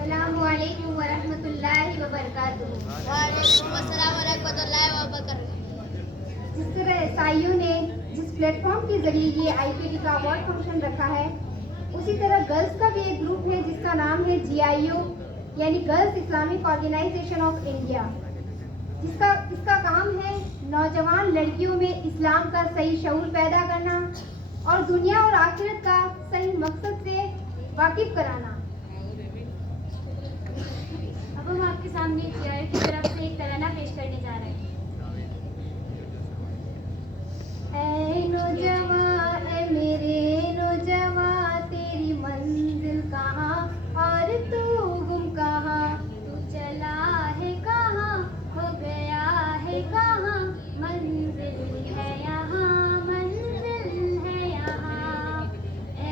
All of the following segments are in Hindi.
अस्सलामुअलैकुम वरहमतुल्लाहि वबरकातुहू। वालेकुम अस्सलाम वरहमतुल्लाहि वबरकातुहू। जिस तरह एसआईयू ने जिस प्लेटफॉर्म के जरिए ये आईपीडी का अवार्ड फंक्शन रखा है, उसी तरह गर्ल्स का भी एक ग्रुप है जिसका नाम है जीआईओ यानी girls Islamic organization of India, इसका काम है नौजवान लड़कियों में इस्लाम का सही शऊर पैदा करना और दुनिया और आखिरत का सही मकसद से वाकिफ कराना। अब हम आपके सामने जीआईओ की तरफ से एक तराना पेश करने जा रहे हैं। ऐ नौजवान, ऐ मेरे नौजवान, तेरी मंजिल कहाँ और तू गुम कहाँ, तू चला है कहाँ, हो गया है कहाँ, मंजिल है यहाँ, मंजिल है यहाँ। ऐ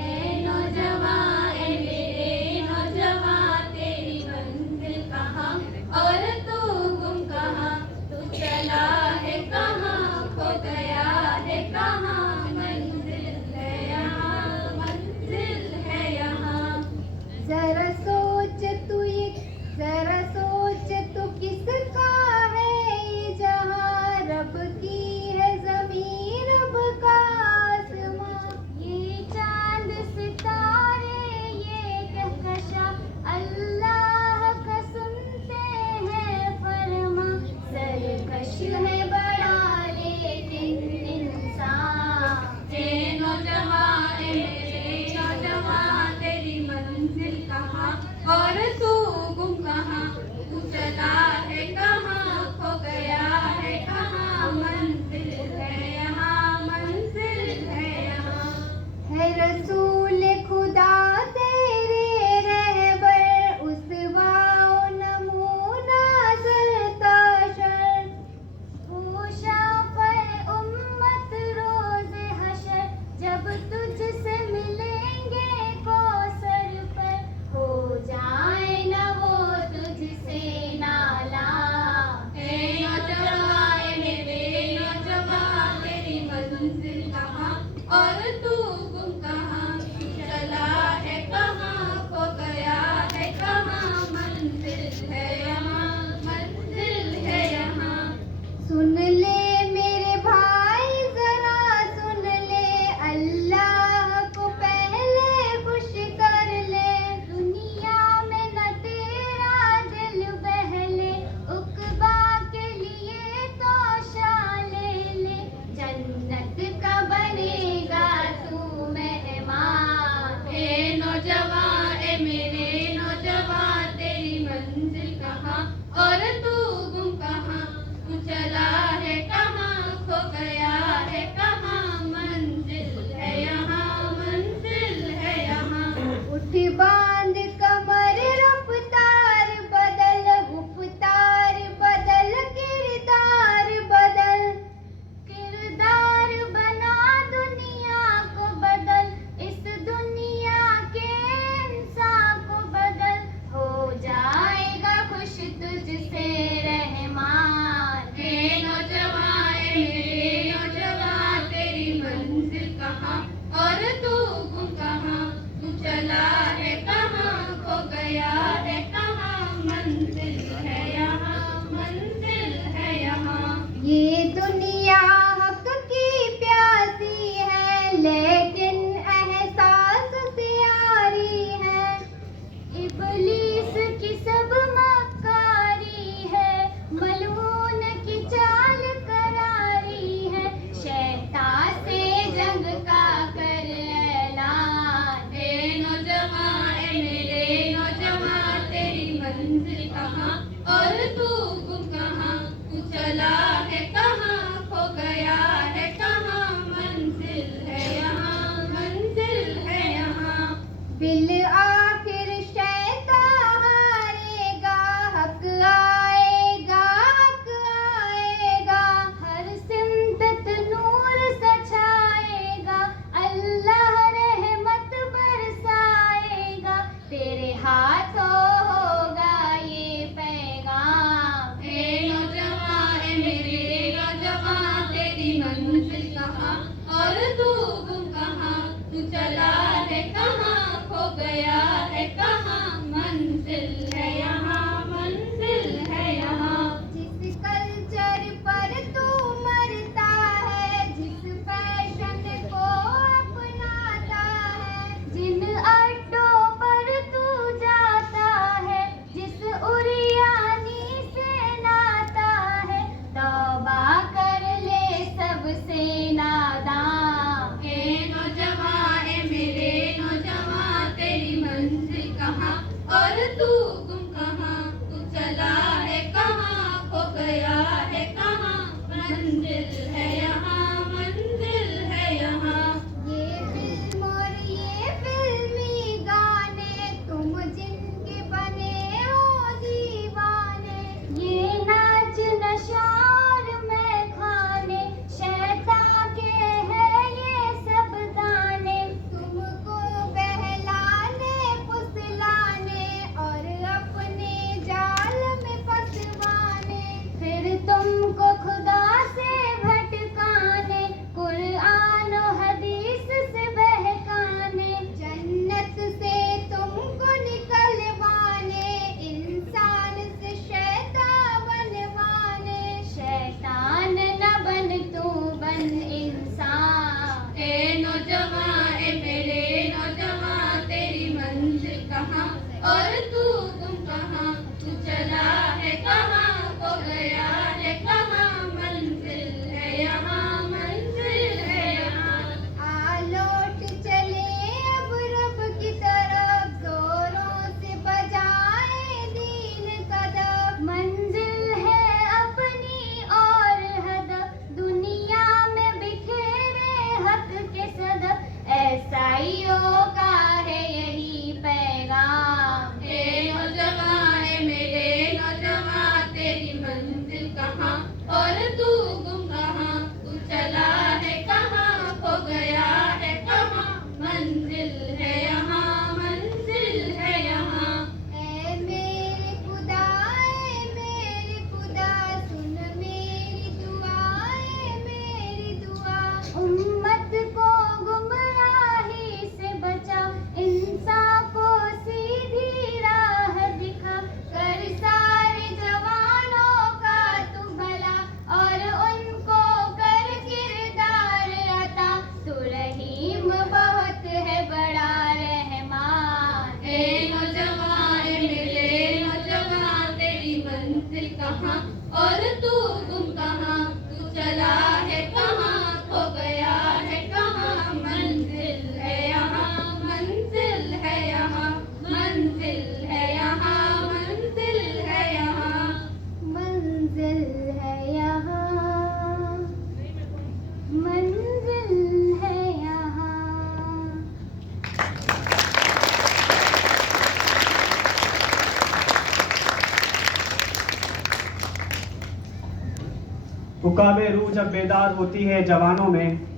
नौजवान, ऐ मेरे नौजवान, तेरी मंजिल कहाँ और तू गुम कहाँ, तू चला है कहाँ, खो गया है कहाँ, मंजिल है यहाँ, मंजिल है यहाँ। जरा सोच तू ये, जरा सोच तू किसका है ये जहाँ, रब की है ज़मीन, रब का आसमां, ये चांद सितारे ये कहकशा, अल्लाह का सुनते हैं फरमा, सरकश है बड़ा लेकिन इंसान। ए नौजवान, ए मेरे नौजवान, तेरी मंजिल कहाँ और तू गुम कहाँ, तू चला है कहाँ, खो गया है कहाँ, मंजिल है यहाँ, मंजिल है यहाँ। है रसूल खुदा तेरे रहबर, उसवा ओ नमूना सरताशर, पूछा पर उम्मत रोज़ हशर, जब तुझसे मिलेंगे कौसर पर, हो जाए न वो तुझसे नाला। ए नौजवान, ए मेरे नौजवान, तेरी मंजिल कहाँ और तू गुम कहाँ, चला है कहाँ, खो गया है कहाँ, मंजिल है यहाँ, मंजिल है यहाँ। सुन ले मेरे भाई जरा सुन ले, अल्लाह को पहले खुश कर ले, दुनिया में न तेरा दिल बहले, उक़बा के लिए तोशा ले ले, जन्नत का बनेगा तू मेहमान। ए नौजवान, ए मेरे नौजवान, तेरी मंजिल कहाँ और तू गुम कहाँ, तू चला है कहाँ, खो गया है कहाँ, मंजिल है यहाँ, मंजिल है यहाँ। उठ बांध कमर, रफ्तार बदल, गुफ्तार बदल, किरदार बदल, किरदार बना दुनिया को बदल, इस दुनिया के इंसान को बदल, हो जाएगा खुश तुझसे रहमान। ए नौजवान, ए मेरे नौजवान, तेरी मंजिल कहाँ और तू गुम कहाँ, तू चला है कहाँ, खो गया है कहाँ, मंजिल है यहाँ, मंजिल है यहाँ। ये दुनिया हक की प्यासी है लेकिन एहसास से यारी है, इब्लीस की सब मक्कारी है, मलऊन की चाल करारी है, शैतान से जंग का कर ऐलान। ए नौजवान, ए मेरे नौजवान, गया है कहाँ, मंजिल है यहाँ, मंजिल है यहाँ। जिस कल्चर पर तू मरता है, जिस फैशन को अपनाता है, जिन अड्डों पर तू जाता है, जिस उरियानी से नाता है, तौबा कर ले सबसे नादान। ए नौजवान, ए मेरे नौजवान, तेरी मंजिल कहाँ और तू गुम कहाँ, तू चला है कहाँ, खो गया है कहाँ, मंजिल है यहाँ, मंजिल है यहाँ। ये फिल्म और ये फिल्मी गाने, तुम जिनके बने हो दीवाने, ये नाच नशा और मैं खाने, शैतान के हैं ये सब गाने। तुमको बहलाने फुसलाने और अपने जाल में फंसवाने, फिर तुमको खुदा से भटकाने, कुरान और हदीस से बहकाने। जन्नत से तुमको निकलवाने, इंसान से शैतान बनवाने। शैतान न बन तू बन इंसान। ए नौजवान, ए मेरे नौजवान, तेरी मंजिल कहाँ और तू गुम कहाँ, तू चला है कहाँ, खो गया है कहाँ, मंजिल है यहाँ, मंजिल है यहाँ। आ लौट चले अब रब की तरफ, जोरों से बजाए दीन कदम। मंजिल है अपनी और हदफ, दुनिया में बिखेरे हक के सदफ, ऐसाइयों का है यही पैगाम। ए नौजवान, ए मेरे नौजवान, तेरी मंजिल कहाँ और तू गुम कहाँ, तू चला है कहाँ, खो गया है कहाँ, मंजिल है यहाँ, मंजिल है यहाँ। ऐ मेरे खुदा, सुन मेरी दुआ, मेरी दुआ। उम्मत को गुमराही से बचा, इंसान को सीधी राह दिखा, कर सारे जवानों का तू भला और उनको कर किरदार अता। तू रहीम बहुत है बड़ा रहमान। ए नौजवान, ए मेरे नौजवान, तेरी मंजिल कहाँ और तू गुम कहाँ, तू चला है कहाँ, खो गया है कहाँ, मंजिल है यहाँ, मंजिल है यहाँ, मंजिल है यहाँ, मंजिल है यहाँ। मंजिल है यहाँ, मंजिल है यहाँ। उकाबे रूह जब बेदार होती है जवानों में,